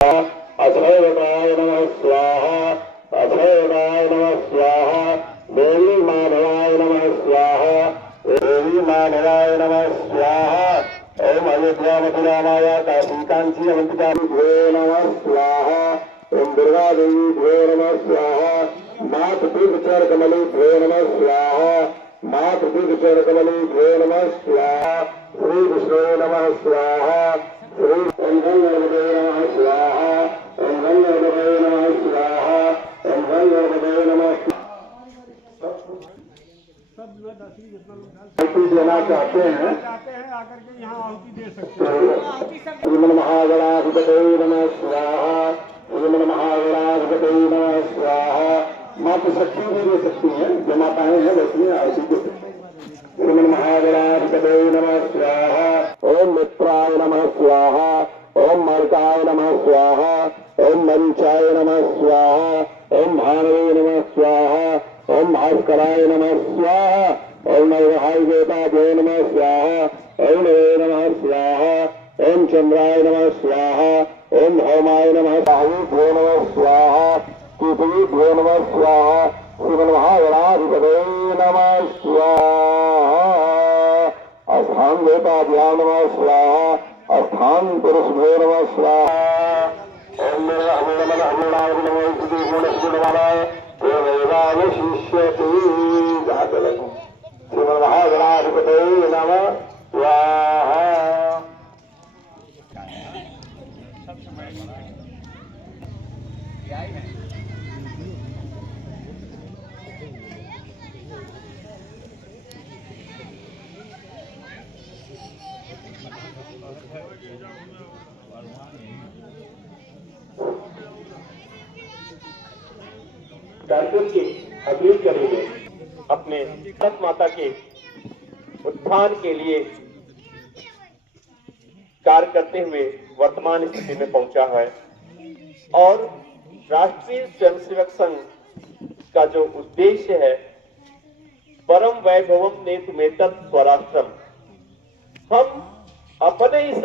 अथैवताय नमः स्वाहा, अथैवताय नमः स्वाहा, देवी माधवाय नमः स्वाहा, देवी माधवाय नमः स्वाहा। ओम अयोध्या मथुरा माया काशी कांची अवंतिका नमः स्वाहा, ओम दुर्गा देवी नमः स्वाहा, मात तीर्थचर कमली नमः स्वाहा, मात तीर्थचर कमली नमः स्वाहा, श्री विष्णु नमः स्वाहा, श्री नमः स्वाहा, नमः स्वाहा, नमः आहुति देना चाहते हैं आकर के यहाँ आहुति दे सकते हैं। श्रीमन महागणाधिपते नमः स्वाहा, श्रीमन महागणाधिपते नमः स्वाहा। मात्र शक्ति भी दे सकती हैं, जो माताएं हैं वैसी आहुति दे सकती हैं। श्रीमन महागणाधिपते नमः स्वाहा, ओम मित्राय नमः स्वाहा, ओम मर्काय नमः स्वाहा, ओम मरीचाय नमः स्वाहा, ओम भानवे नमः स्वाहा, ओम भास्कराय नमः स्वाहा, ओम नवग्रहाय देवताभ्यो नमः स्वाहा, ओम नवे नमः स्वाहा, ओम चंद्राय नमः स्वाहा, ओम भौमाय नमः स्वाहा, नमः स्वाहा, पृथ्वीभ्यो नमः स्वाहा, श्रीमन महागणाधिपते नमः स्वाहा, अस्थान देवताभ्यो नमः स्वाहा, अस्थान पुरुषभ्यो नमः स्वाहा। ओम श्रीमन महागणाधिपते नमः स्वाहा। कार्यक्रम की अपील करेंगे अपने भारत माता के उत्थान के लिए कार्य करते हुए वर्तमान स्थिति में पहुंचा है और राष्ट्रीय स्वयंसेवक संघ का जो उद्देश्य है परम वैभवम नेतुमेतत् स्वराष्ट्रम, हम अपने इस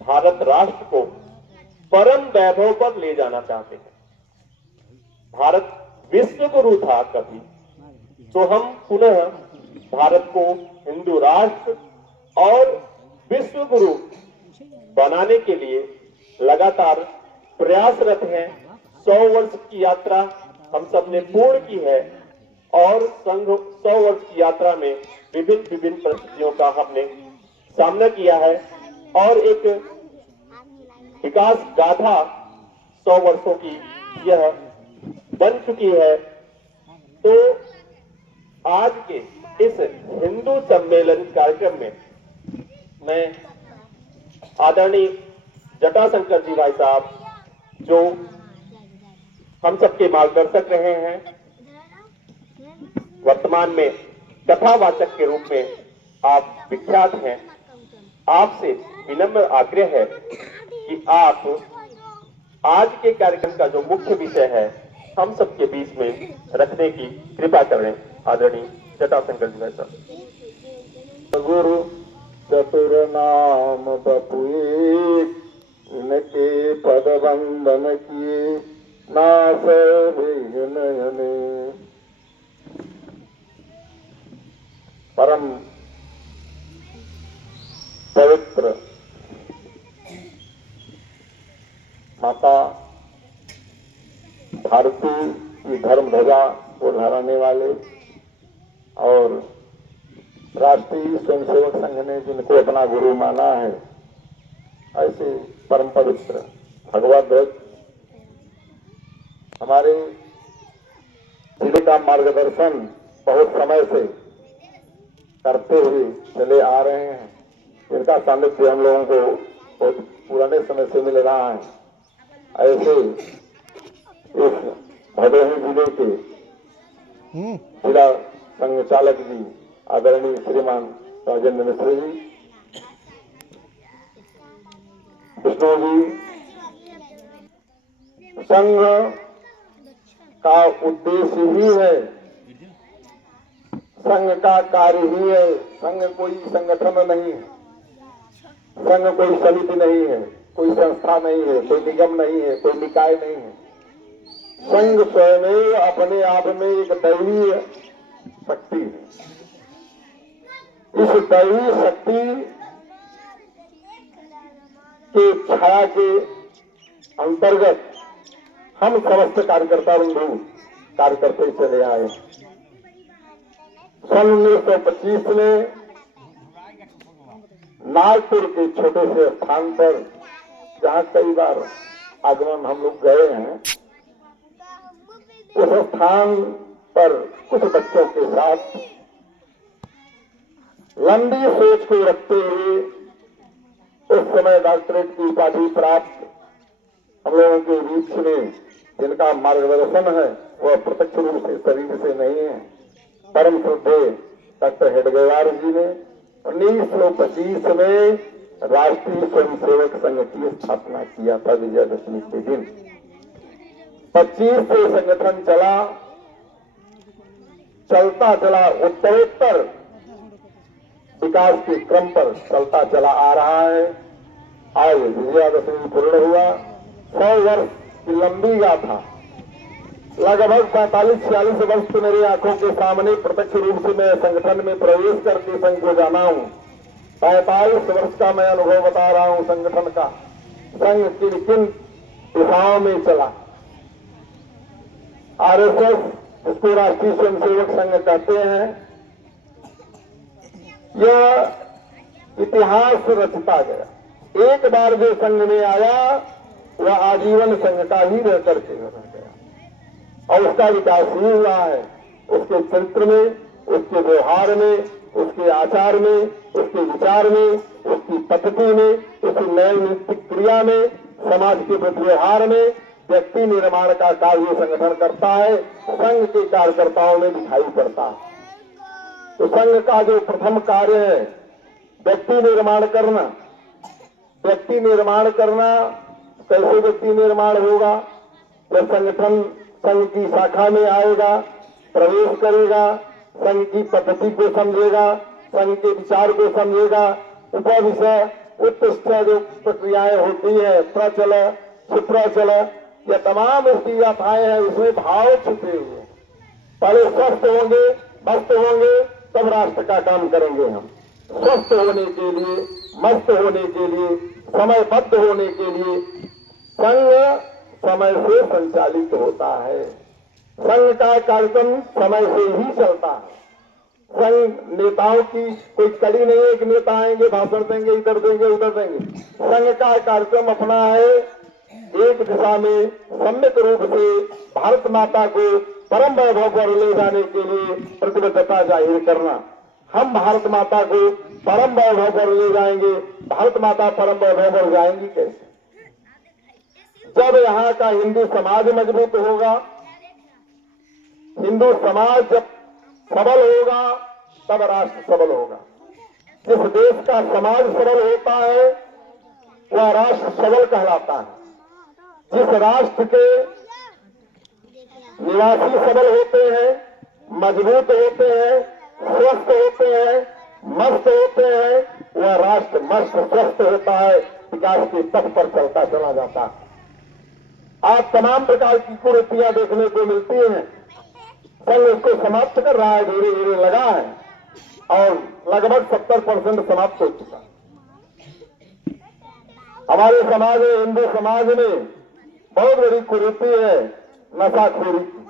भारत राष्ट्र को परम वैभव पर ले जाना चाहते हैं। भारत विश्व गुरु था कभी, तो हम पुनः भारत को हिंदू राष्ट्र और विश्व गुरु बनाने के लिए लगातार प्रयासरत हैं। 100 वर्ष की यात्रा हम सब ने पूर्ण की है और संघ 100 वर्ष की यात्रा में विभिन्न परिस्थितियों का हमने सामना किया है और एक विकास गाथा 100 वर्षों की यह बन चुकी है। तो आज के इस हिंदू सम्मेलन कार्यक्रम में मैं आदरणीय जटाशंकर जी भाई साहब, जो हम सबके मार्गदर्शक रहे हैं, वर्तमान में कथावाचक के रूप में आप विख्यात हैं, आपसे विनम्र आग्रह है कि आप आज के कार्यक्रम का जो मुख्य विषय है हम सबके बीच में रखने की कृपा करें। आदरणीय जटाशंकर जी भाई साहब। गुरु चतुर नाम बपुए, इनके पद वंदन किए, नास नयने। परम पवित्र माता भारती की धर्म ध्वजा को लहराने वाले और राष्ट्रीय स्वयंसेवक संघ ने जिनको अपना गुरु माना है, ऐसे परम पवित्र भगवत ध्वज हमारे जिले का मार्गदर्शन बहुत समय से करते हुए चले आ रहे हैं। इनका सानिध्य हम लोगों को बहुत पुराने समय से मिल रहा है। ऐसे इस भदोही जिले के जिला संघ चालक जी आदरणीय श्रीमान राजेंद्र मिश्र जी, विष्णु जी, संघ का उद्देश्य ही है, संघ का कार्य ही है। संघ कोई संगठन नहीं है, संघ कोई समिति नहीं है, कोई संस्था नहीं है, कोई निगम नहीं है, कोई निकाय नहीं है। संघ स्वयं अपने आप में एक दैवीय शक्ति है। इस दैवीय शक्ति के छाया के अंतर्गत हम समस्त कार्यकर्ता बंधु कार्य करते चले आए। सन 1925 में नागपुर के छोटे से स्थान पर, जहां कई बार आगमन हम लोग गए हैं, उस स्थान पर कुछ बच्चों के साथ लंबी सोच को रखते हुए उस समय डॉक्टरेट की उपाधि प्राप्त हम लोगों के बीच में जिनका मार्गदर्शन है वह प्रत्यक्ष रूप से शरीर से नहीं है, परम श्रद्धेय डॉक्टर हेडगेवार जी ने 1925 में राष्ट्रीय स्वयंसेवक संघ की स्थापना किया था विजयादशमी के दिन। 25 से संगठन चलता चला उत्तरोत्तर विकास के क्रम पर चलता चला आ रहा है। आज विजयादशमी पूर्ण हुआ। 100 वर्ष की लंबी गाथा, लगभग 45-46 वर्ष तो मेरी आंखों के सामने प्रत्यक्ष रूप से मैं संगठन में प्रवेश करके संघ को जाना हूं। 45 वर्ष का मैं अनुभव बता रहा हूं संगठन का। संघ किन किन दिशाओं में चला। आरएसएस, जिसको राष्ट्रीय स्वयंसेवक संघ कहते हैं, यह इतिहास रचता गया। एक बार जो संघ में आया वह आजीवन संघ का ही रह करके रह गया और उसका विकास ही हुआ है। उसके चरित्र में, उसके व्यवहार में, उसके आचार में, उसके विचार में, उसकी पद्धति में, उसकी नैतिक क्रिया में, समाज के व्यवहार में व्यक्ति निर्माण का कार्य संगठन करता है। संघ के कार्यकर्ताओं में दिखाई पड़ता है। तो संघ का जो प्रथम कार्य है व्यक्ति निर्माण करना। व्यक्ति निर्माण करना, कैसे व्यक्ति निर्माण होगा? जब संगठन संघ की शाखा में आएगा, प्रवेश करेगा, संघ की पद्धति को समझेगा, संघ के विचार को समझेगा, उपविषय उत्कृष्ट जो प्रक्रियाएं होती है, प्रचल सुप्रचल, यह तमाम उसकी गाथाएं हैं, उसमें भाव छुपे हुए। पहले स्वस्थ होंगे, मस्त होंगे, तब राष्ट्र का काम करेंगे हम। स्वस्थ होने के लिए, मस्त होने के लिए, समयबद्ध होने के लिए संघ समय से संचालित होता है। संघ का कार्यक्रम समय से ही चलता है। संघ नेताओं की कोई कड़ी नहीं है कि नेता आएंगे, भाषण देंगे, इधर देंगे, उधर देंगे। संघ का कार्यक्रम अपना है, एक दिशा में सम्यक रूप से भारत माता को परम वैभव पर ले जाने के लिए प्रतिबद्धता जाहिर करना। हम भारत माता को परम वैभव पर ले जाएंगे। भारत माता परम वैभव पर जाएंगी कैसे? जब यहाँ का हिंदू समाज मजबूत होगा, हिंदू समाज जब सबल होगा तब राष्ट्र सबल होगा। जिस देश का समाज सबल होता है वह राष्ट्र सबल कहलाता है। जिस राष्ट्र के निवासी सबल होते हैं, मजबूत होते हैं, स्वस्थ होते हैं, मस्त होते हैं, वह राष्ट्र मस्त स्वस्थ होता है, विकास के पथ पर चलता चला जाता है। आज तमाम प्रकार की कुरीतियां देखने को मिलती हैं। संघ उसको समाप्त कर रहा है, धीरे धीरे लगा है और लगभग 70% समाप्त हो चुका। हमारे समाज में, हिंदू समाज में बहुत बड़ी कुरीति है नशाखोरी की।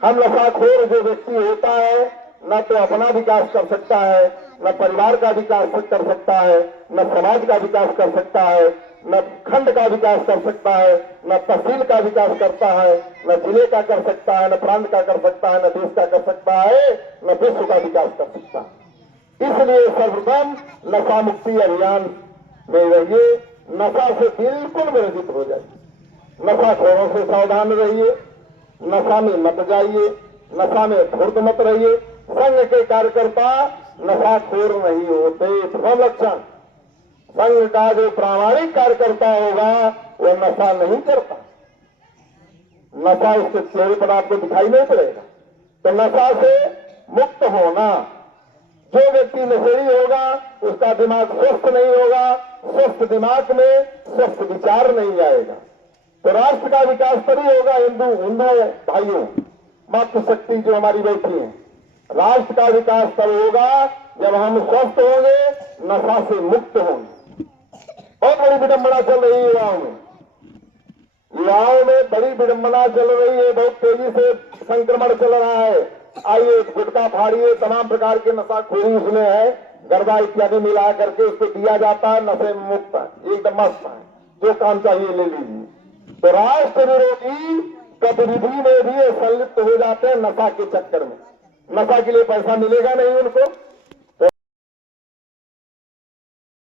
हम नशाखोर जो व्यक्ति होता है न तो अपना विकास कर सकता है, न परिवार का विकास कर सकता है, न समाज का विकास कर सकता है, न खंड का विकास कर सकता है, न तहसील का विकास करता है, न जिले का कर सकता है, न प्रांत का कर सकता है, न देश का कर सकता है, न विश्व का विकास कर सकता है। इसलिए सर्वप्रथम नशा मुक्ति अभियान में रहिए, नशा से बिल्कुल विरहित हो जाइए। नशाखोरों से सावधान रहिए, नशा में मत जाइए, नशा में धूर्त मत रहिए। संघ के कार्यकर्ता नशाखोर नहीं होते, प्रथम लक्षण। संघ का जो प्रामाणिक कार्यकर्ता होगा वह नशा नहीं करता। नशा उसके चेहरे पर आपको दिखाई नहीं पड़ेगा। तो नशा से मुक्त होना, जो व्यक्ति नशेड़ी होगा उसका दिमाग स्वस्थ नहीं होगा, स्वस्थ दिमाग में स्वस्थ विचार नहीं आएगा तो राष्ट्र का विकास तभी होगा। हिंदू भाइयों, मातृशक्ति जो हमारी बैठी है, राष्ट्र का विकास तब होगा जब हम स्वस्थ होंगे, नशा से मुक्त होंगे। बहुत बड़ी विडंबना चल रही है युवाओं में बड़ी विडंबना चल रही है। बहुत तेजी से संक्रमण चल रहा है। आइए गुटखा फाड़िए, तमाम प्रकार के नशाखोरी उसमें है, गर्दा इत्यादि मिला करके उसको दिया जाता है, नशे में मुक्त है, एकदम मस्त है, जो काम चाहिए ले लीजिए। तो राष्ट्र विरोधी गतिविधि में भी संलिप्त हो जाते हैं नशा के चक्कर में। नशा के लिए पैसा मिलेगा नहीं उनको,